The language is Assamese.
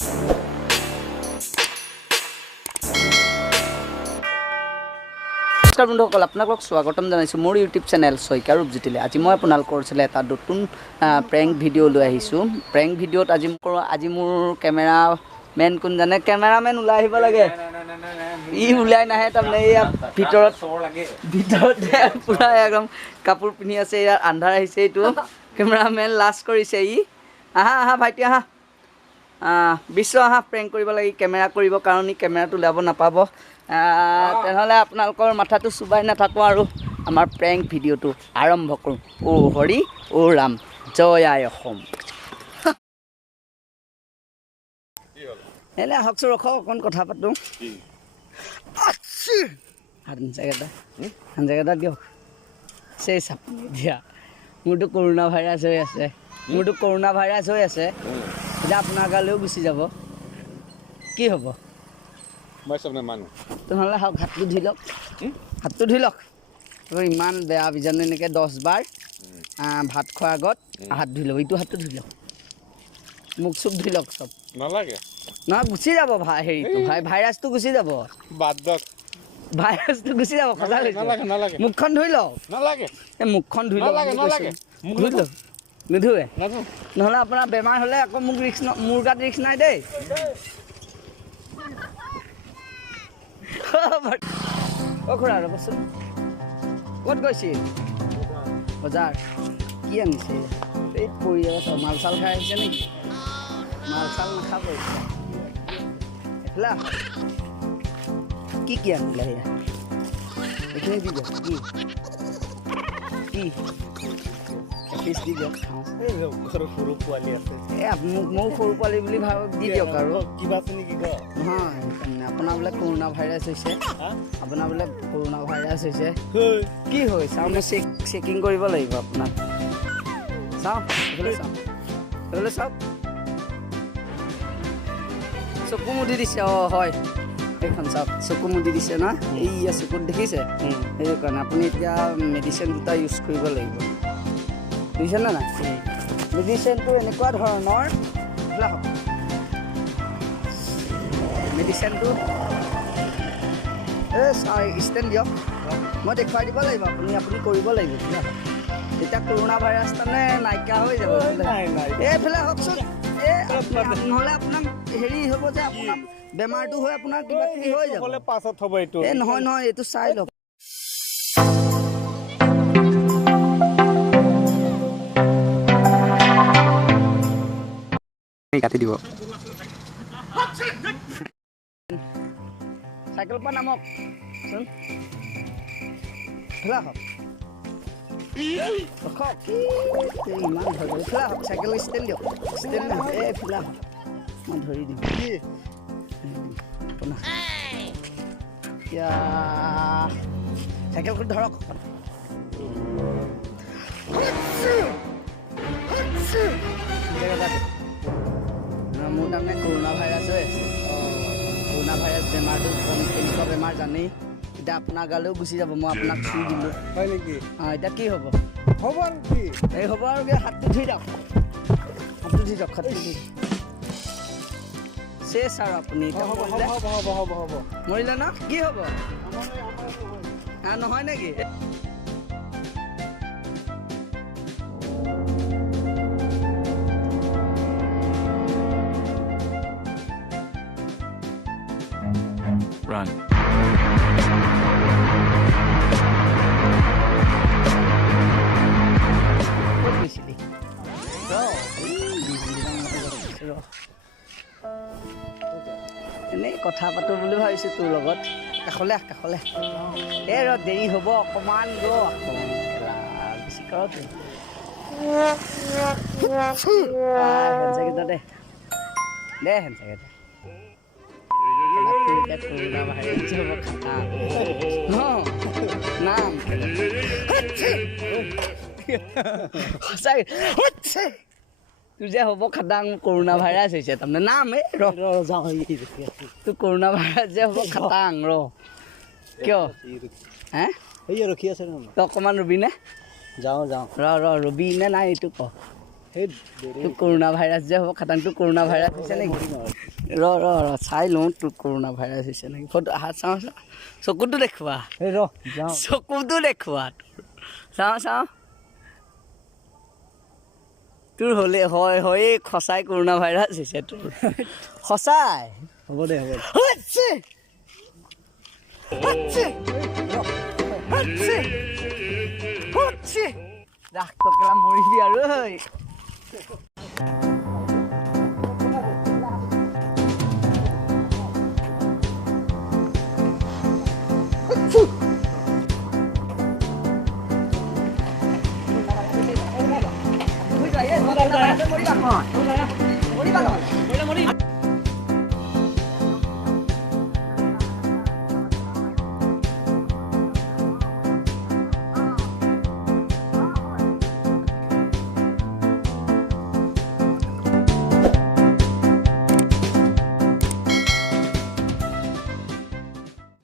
নমস্কাৰ বন্ধুসকল, আপোনালোকক স্বাগতম জনাইছোঁ মোৰ ইউটিউব চেনেল শইকীয়া ৰূপজ্যোতিলৈ। আজি মই আপোনালোকৰ ওচৰলৈ এটা নতুন প্ৰেংক ভিডিঅ' লৈ আহিছোঁ। প্ৰেংক ভিডিঅ'ত আজি মোৰ কেমেৰামেন কোন জানে? কেমেৰামেন ওলাই আহিব লাগে। ই ওলাই নাহে, তাৰমানে ইয়াৰ ভিতৰতে পূৰা একদম কাপোৰ পিন্ধি আছে। ইয়াৰ আন্ধাৰ আহিছে। এইটো কেমেৰামেন লাজ কৰিছে। ই আহা ভাইটি আহা, বিশ্ব আহা, প্ৰেংক কৰিব লাগে। কেমেৰা কৰিব কাৰণে কেমেৰাটো ওলাব নাপাব। তেনেহ'লে আপোনালোকৰ মাথাটো চুবাই নাথাকোঁ আৰু আমাৰ প্ৰেংক ভিডিঅ'টো আৰম্ভ কৰোঁ। অ' হৰি অ' ৰাম, জয় আই অসম। এনে আহকচোন, ৰখক অকণ কথা পাতোঁ। জেগাটা দিয়ক। চেচ আপুনি দিয়া। মোৰতো কৰোণা ভাইৰাছ হৈ আছে। এতিয়া আপোনাৰ গালেও গুচি যাব। কি হ'ব? তেনেহ'লে হাতটো ধুই লওক। ইমান বেয়া বীজাণু। এনেকৈ 10 বাৰ ভাত খোৱাৰ আগত হাত ধুই লওক। ইটো হাতটো ধুই লওক, মুখ চুখ ধুই লওক চব। নালাগে নহয়, গুচি যাব হেৰিটো, ভাইৰাছটো গুচি যাব। ভাইৰাছটো গুচি যাব। মুখখন ধুই লওক। এই মুখখন ধুই লওক। নুধুৱে? নহ'লে আপোনাৰ বেমাৰ হ'লে আকৌ মোৰ গাত ৰিক্স নাই দেই। অ' খুৰা ৰ'বচোন, ক'ত গৈছিল? বজাৰ। কি আনিছে? এই পৰি আছে। মাল চাল খাই আহিছে নেকি? মাল চাল নাখাব। এইফালে কি আনিলে? সেয়া এইখিনি দি দিয়ক। কি পিচ দি দিয়ক। সৰু পোৱালি আছে। ময়ো সৰু পোৱালি বুলি দি দিয়ক। আৰু কিবা আছে নেকি? নহয়, আপোনাৰ বোলে কৰোণা ভাইৰাছ হৈছে। কি হয় চাওঁ, মই চেকিং কৰিব লাগিব আপোনাক। চাওক, এইফালে চাওক। চকু মুদি দিছে। অঁ হয়, সেইখন চাওক, চকু মুদি দিছে না। এইয়া চকুত দেখিছে? সেইটো কাৰণে আপুনি এতিয়া মেডিচিন দুটা ইউজ কৰিব লাগিব। বুজিছেনে নাই? মেডিচিনটো এনেকুৱা ধৰণৰ, মেডিচিনটো ষ্টেণ্ড দিয়ক। মই দেখুৱাই দিব লাগিব, আপুনি কৰিব লাগিব। তেতিয়া কৰোণা ভাইৰাছ তাৰমানে নাইকিয়া হৈ যাব। এইফালে হওকচোন। নহ'লে আপোনাক হেৰি হ'ব যে, আপোনাৰ বেমাৰটো হৈ আপোনাৰ কিবা কিবি হৈ যাব। পাছত হ'ব এইটো। নহয়, এইটো চাই লওক। কাটি দিব। চাইকেল পৰা নামক চোন। ইমান ধৰি চাইকেল ষ্টেণ্ড দিয়ক। মই ধৰি দিম। এতিয়া চাইকেলখন ধৰক। মোৰ তাৰমানে কৰোণা ভাইৰাছ হৈ আছে। কৰোণা ভাইৰাছ বেমাৰটো কেনেকুৱা বেমাৰ জানেই। এতিয়া আপোনাৰ গালেও গুচি যাব। মই আপোনাক চুই দিলোঁ। হয় নেকি? এতিয়া কি হ'ব? হ'ব আৰু কি? এই হ'ব আৰু কি? হাতটো ধুই দিয়ক। চেচ আৰু আপুনি মৰিলে ন? কি হ'ব? নহয় নেকি? Run. এনেই কথা পাতোঁ বুলি ভাবিছোঁ তোৰ লগত। কাষলে এই ৰ, দেৰি হ'ব অকণমান ৰ। বেছি কৰক হেণ্ডছেকেইটা দে হেণ্ডছেকেইটা। কৰোণা ভাইৰাছ হ'ব খাতা নাম সঁচাকৈ তোৰ যে হ'ব খাটাং। কৰোণা ভাইৰাছ হৈছে তাৰমানে নাম। এই যাওঁ, তোৰ কৰোণা ভাইৰাছ যে হ'ব খাটাং। কিয় ৰখি আছে? তই অকণমান ৰবি নে? যাওঁ ৰ ৰবি নে নাই এইটো ক। তোৰ কৰোণা ভাইৰাছ যে হ'ব খাটাং তোৰ কৰোণা ভাইৰাছ হৈছে নেকি ৰ চাই লওঁ তোৰ কৰোণা ভাইৰাছ হৈছে নেকি ফটো হাত চাওঁ চকুটো দেখুওৱা চকুটো দেখুওৱা চাওঁ তোৰ হ'লে হয় সঁচাই কৰোণা ভাইৰাছ হৈছে তোৰ সঁচাই হ'ব দে ৰাস টকেলা মৰিবি আৰু